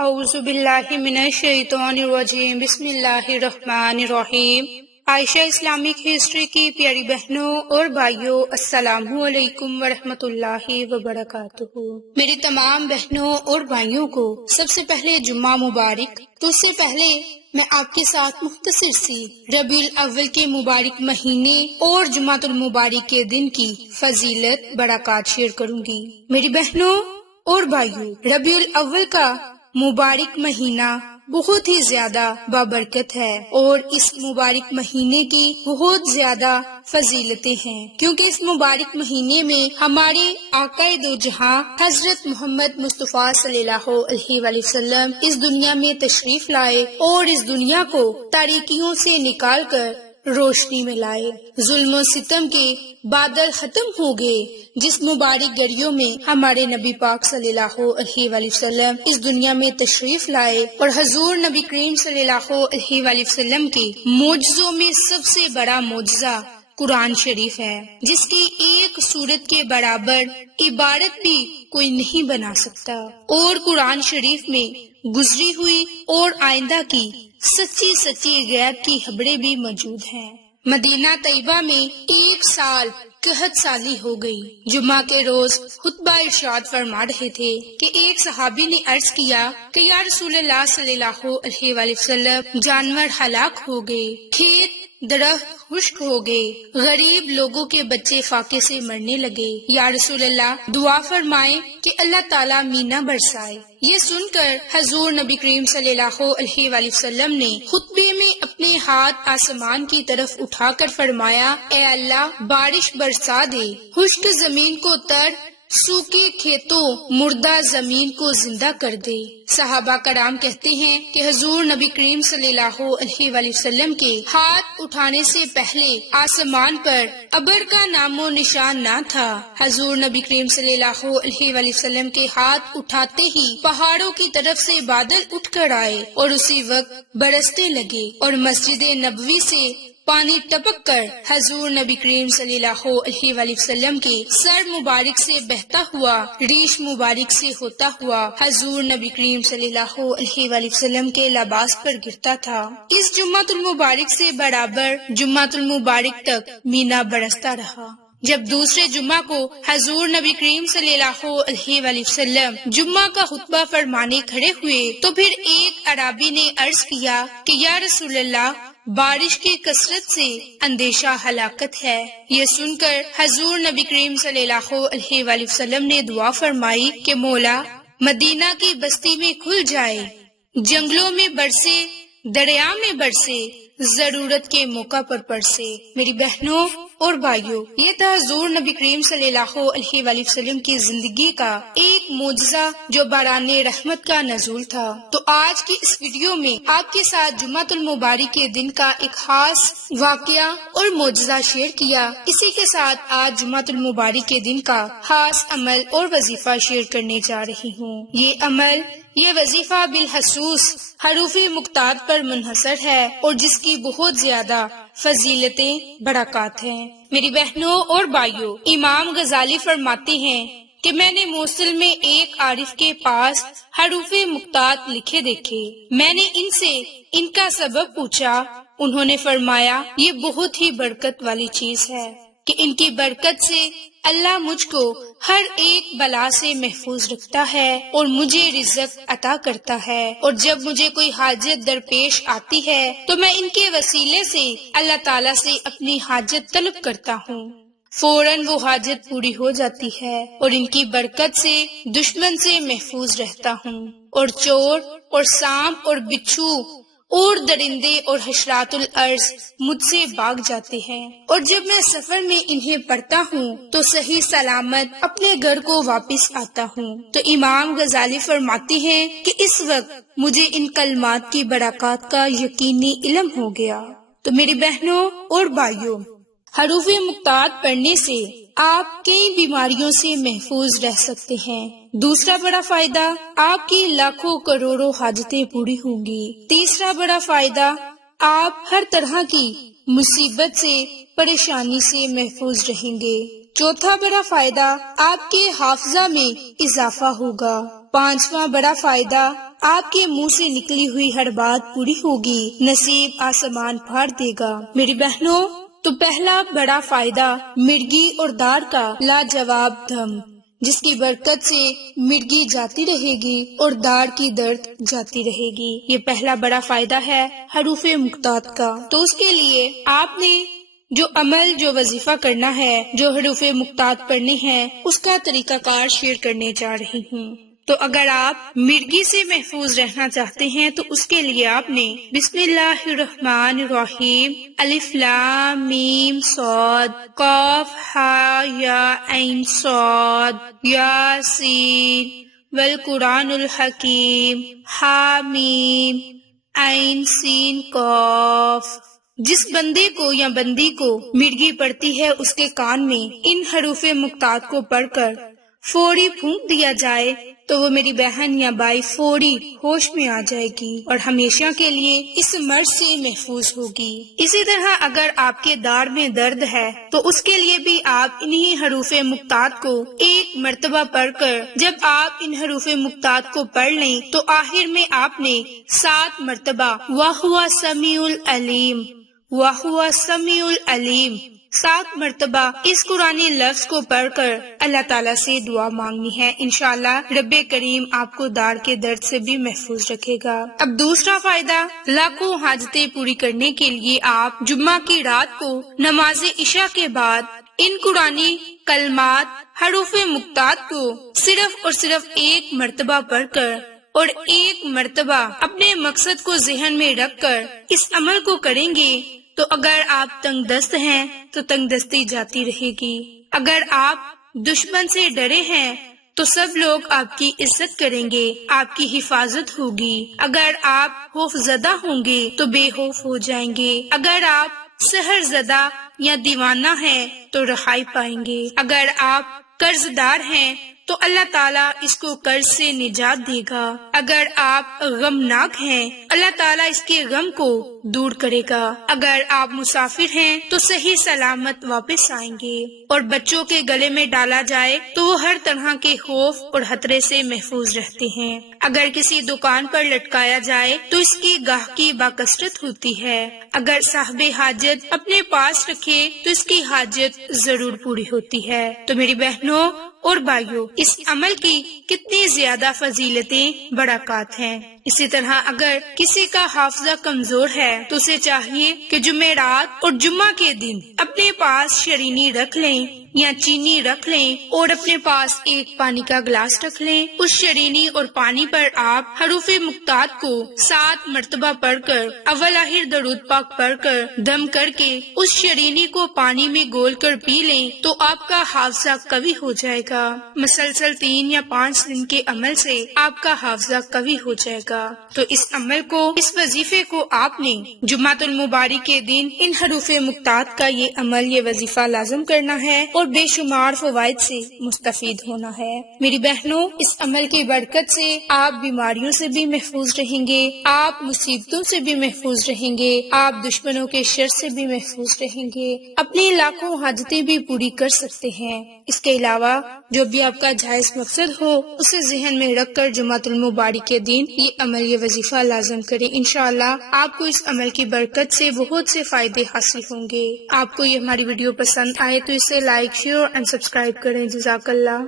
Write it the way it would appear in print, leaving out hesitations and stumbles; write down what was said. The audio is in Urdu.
اعوذ باللہ من الشیطان الرجیم، بسم اللہ الرحمن الرحیم۔ عائشہ اسلامک ہسٹری کی پیاری بہنوں اور بھائیوں، السلام علیکم ورحمۃ اللہ وبرکاتہ۔ میری تمام بہنوں اور بھائیوں کو سب سے پہلے جمعہ مبارک۔ تو اس سے پہلے میں آپ کے ساتھ مختصر سی ربیع الاول کے مبارک مہینے اور جمعۃ المبارک کے دن کی فضیلت برکات شیئر کروں گی۔ میری بہنوں اور بھائیوں، ربیع الاول کا مبارک مہینہ بہت ہی زیادہ بابرکت ہے اور اس مبارک مہینے کی بہت زیادہ فضیلتیں ہیں، کیونکہ اس مبارک مہینے میں ہمارے آقا دو جہاں حضرت محمد مصطفیٰ صلی اللہ علیہ وآلہ وسلم اس دنیا میں تشریف لائے اور اس دنیا کو تاریکیوں سے نکال کر روشنی میں لائے۔ ظلم و ستم کے بادل ختم ہو گئے، جس مبارک گھڑیوں میں ہمارے نبی پاک صلی اللہ علیہ وآلہ وسلم اس دنیا میں تشریف لائے، اور حضور نبی کریم صلی اللہ علیہ وآلہ وسلم کے معجزوں میں سب سے بڑا معجزہ قرآن شریف ہے، جس کی ایک سورت کے برابر عبارت بھی کوئی نہیں بنا سکتا، اور قرآن شریف میں گزری ہوئی اور آئندہ کی سچی غیب کی خبریں بھی موجود ہیں۔ مدینہ طیبہ میں 1 سال قحط سالی ہو گئی۔ جمعہ کے روز خطبہ ارشاد فرما رہے تھے کہ ایک صحابی نے عرض کیا کہ یا رسول اللہ صلی اللہ علیہ وآلہ وسلم، جانور ہلاک ہو گئے، کھیت درخت خشک ہو گئے، غریب لوگوں کے بچے فاقے سے مرنے لگے، یا رسول اللہ دعا فرمائیں کہ اللہ تعالیٰ مینا برسائے۔ یہ سن کر حضور نبی کریم صلی اللہ علیہ وآلہ وسلم نے خطبے میں اپنے ہاتھ آسمان کی طرف اٹھا کر فرمایا، اے اللہ بارش برسا دے، خشک زمین کو تر، سوکھے کھیتوں مردہ زمین کو زندہ کر دے۔ صحابہ کرام کہتے ہیں کہ حضور نبی کریم صلی اللہ علیہ وآلہ وسلم کے ہاتھ اٹھانے سے پہلے آسمان پر ابر کا نام و نشان نہ تھا۔ حضور نبی کریم صلی اللہ علیہ وآلہ وسلم کے ہاتھ اٹھاتے ہی پہاڑوں کی طرف سے بادل اٹھ کر آئے اور اسی وقت برسنے لگے، اور مسجد نبوی سے پانی ٹپک کر حضور نبی کریم صلی اللہ علیہ وآلہ وسلم کے سر مبارک سے بہتا ہوا، ریش مبارک سے ہوتا ہوا حضور نبی کریم صلی اللہ علیہ وآلہ وسلم کے لباس پر گرتا تھا۔ اس جمعۃ المبارک سے برابر جمعۃ المبارک تک مینا برستا رہا۔ جب دوسرے جمعہ کو حضور نبی کریم صلی اللہ علیہ وآلہ وسلم جمعہ کا خطبہ فرمانے کھڑے ہوئے تو پھر ایک اعرابی نے عرض کیا کہ یا رسول اللہ، بارش کی کثرت سے اندیشہ ہلاکت ہے۔ یہ سن کر حضور نبی کریم صلی اللہ علیہ وآلہ وسلم نے دعا فرمائی کہ مولا مدینہ کی بستی میں کھل جائے، جنگلوں میں برسے، دریا میں برسے، ضرورت کے موقع پر برسے۔ میری بہنوں اور بھائیوں، یہ تھا حضور نبی کریم صلی اللہ علیہ وآلہ وسلم کی زندگی کا ایک معجزہ جو باران رحمت کا نزول تھا۔ تو آج کی اس ویڈیو میں آپ کے ساتھ جمعۃ المبارک کے دن کا ایک خاص واقعہ اور معجزہ شیئر کیا۔ اسی کے ساتھ آج جمعۃ المبارک کے دن کا خاص عمل اور وظیفہ شیئر کرنے جا رہی ہوں۔ یہ وظیفہ بالخصوص حروف مقطعات پر منحصر ہے اور جس کی بہت زیادہ فضیلتیں برکات ہیں۔ میری بہنوں اور بھائیوں، امام غزالی فرماتے ہیں کہ میں نے موصل میں ایک عارف کے پاس حروف مقطعات لکھے دیکھے۔ میں نے ان سے ان کا سبب پوچھا، انہوں نے فرمایا یہ بہت ہی برکت والی چیز ہے کہ ان کی برکت سے اللہ مجھ کو ہر ایک بلا سے محفوظ رکھتا ہے اور مجھے رزق عطا کرتا ہے، اور جب مجھے کوئی حاجت درپیش آتی ہے تو میں ان کے وسیلے سے اللہ تعالیٰ سے اپنی حاجت طلب کرتا ہوں، فوراً وہ حاجت پوری ہو جاتی ہے، اور ان کی برکت سے دشمن سے محفوظ رہتا ہوں، اور چور اور سانپ اور بچھو اور درندے اور حشرات الارض مجھ سے بھاگ جاتے ہیں، اور جب میں سفر میں انہیں پڑھتا ہوں تو صحیح سلامت اپنے گھر کو واپس آتا ہوں۔ تو امام غزالی فرماتے ہیں کہ اس وقت مجھے ان کلمات کی برکات کا یقینی علم ہو گیا۔ تو میری بہنوں اور بھائیوں، حروف مقطعات پڑھنے سے آپ کئی بیماریوں سے محفوظ رہ سکتے ہیں۔ دوسرا بڑا فائدہ، آپ کی لاکھوں کروڑوں حاجتیں پوری ہوں گی۔ تیسرا بڑا فائدہ، آپ ہر طرح کی مصیبت سے، پریشانی سے محفوظ رہیں گے۔ چوتھا بڑا فائدہ، آپ کے حافظہ میں اضافہ ہوگا۔ 5واں بڑا فائدہ، آپ کے منہ سے نکلی ہوئی ہر بات پوری ہوگی، نصیب آسمان پھاڑ دے گا۔ میری بہنوں، تو پہلا بڑا فائدہ مرگی اور داڑھ کا لاجواب دم، جس کی برکت سے مرگی جاتی رہے گی اور داڑھ کی درد جاتی رہے گی۔ یہ پہلا بڑا فائدہ ہے حروف مقطعات کا۔ تو اس کے لیے آپ نے جو عمل، جو وظیفہ کرنا ہے، جو حروف مقطعات پڑھنے ہیں، اس کا طریقہ کار شیئر کرنے جا رہی ہوں۔ تو اگر آپ مرگی سے محفوظ رہنا چاہتے ہیں تو اس کے لیے آپ نے بسم اللہ الرحمن الرحیم، الف لام میم صاد، قاف ہا یا عین صاد، یاسین والقرآن الحکیم، حامیم عین سین قاف۔ جس بندے کو یا بندی کو مرگی پڑتی ہے، اس کے کان میں ان حروف مقطعات کو پڑھ کر فوری پھونک دیا جائے تو وہ میری بہن یا بھائی فوری ہوش میں آ جائے گی اور ہمیشہ کے لیے اس مرض سے محفوظ ہوگی۔ اسی طرح اگر آپ کے داڑھ میں درد ہے تو اس کے لیے بھی آپ انہی حروف مقطعات کو ایک مرتبہ پڑھ کر، جب آپ ان حروف مقطعات کو پڑھ لیں تو آخر میں آپ نے 7 مرتبہ وَهُوَ السَّمِيعُ الْعَلِيمُ، وَهُوَ السَّمِيعُ الْعَلِيمُ 7 مرتبہ اس قرآنی لفظ کو پڑھ کر اللہ تعالیٰ سے دعا مانگنی ہے۔ انشاءاللہ رب کریم آپ کو داڑھ کے درد سے بھی محفوظ رکھے گا۔ اب دوسرا فائدہ، لاکھوں حاجتیں پوری کرنے کے لیے آپ جمعہ کی رات کو نماز عشاء کے بعد ان قرآنی کلمات، حروف مقطعات کو صرف اور صرف 1 مرتبہ پڑھ کر اور 1 مرتبہ اپنے مقصد کو ذہن میں رکھ کر اس عمل کو کریں گے تو اگر آپ تنگ دست ہیں تو تنگ دستی جاتی رہے گی، اگر آپ دشمن سے ڈرے ہیں تو سب لوگ آپ کی عزت کریں گے، آپ کی حفاظت ہوگی، اگر آپ خوف زدہ ہوں گے تو بے خوف ہو جائیں گے، اگر آپ سحر زدہ یا دیوانہ ہیں تو رہائی پائیں گے، اگر آپ قرض دار ہیں تو اللہ تعالیٰ اس کو قرض سے نجات دے گا، اگر آپ غمناک ہیں اللہ تعالیٰ اس کے غم کو دور کرے گا، اگر آپ مسافر ہیں تو صحیح سلامت واپس آئیں گے، اور بچوں کے گلے میں ڈالا جائے تو وہ ہر طرح کے خوف اور خطرے سے محفوظ رہتے ہیں، اگر کسی دکان پر لٹکایا جائے تو اس کی گاہکی باکثرت ہوتی ہے، اگر صاحب حاجت اپنے پاس رکھے تو اس کی حاجت ضرور پوری ہوتی ہے۔ تو میری بہنوں اور بھائیوں، اس عمل کی کتنی زیادہ فضیلتیں، برکات ہیں۔ اسی طرح اگر کسی کا حافظہ کمزور ہے تو اسے چاہیے کہ جمعرات اور جمعہ کے دن اپنے پاس شرینی رکھ لیں یا چینی رکھ لیں اور اپنے پاس ایک پانی کا گلاس رکھ لیں، اس شرینی اور پانی پر آپ حروف مقطعات کو 7 مرتبہ پڑھ کر، اول آخر درود پاک پڑھ کر، دم کر کے اس شرینی کو پانی میں گول کر پی لیں تو آپ کا حافظہ قوی ہو جائے گا۔ مسلسل 3 یا 5 دن کے عمل سے آپ کا حافظہ قوی ہو جائے گا۔ تو اس عمل کو، اس وظیفے کو آپ نے جمعۃ المبارک کے دن ان حروف مقطعات کا یہ عمل، یہ وظیفہ لازم کرنا ہے اور بے شمار فوائد سے مستفید ہونا ہے۔ میری بہنوں، اس عمل کی برکت سے آپ بیماریوں سے بھی محفوظ رہیں گے، آپ مصیبتوں سے بھی محفوظ رہیں گے، آپ دشمنوں کے شر سے بھی محفوظ رہیں گے، اپنی لاکھوں حاجتیں بھی پوری کر سکتے ہیں۔ اس کے علاوہ جو بھی آپ کا جائز مقصد ہو اسے ذہن میں رکھ کر جمعۃ المبارک کے دن یہ عمل، یہ وظیفہ لازم کریں۔ انشاءاللہ آپ کو اس عمل کی برکت سے بہت سے فائدے حاصل ہوں گے۔ آپ کو یہ ہماری ویڈیو پسند آئے تو اسے لائک، شیئر اور سبسکرائب کریں۔ جزاک اللہ۔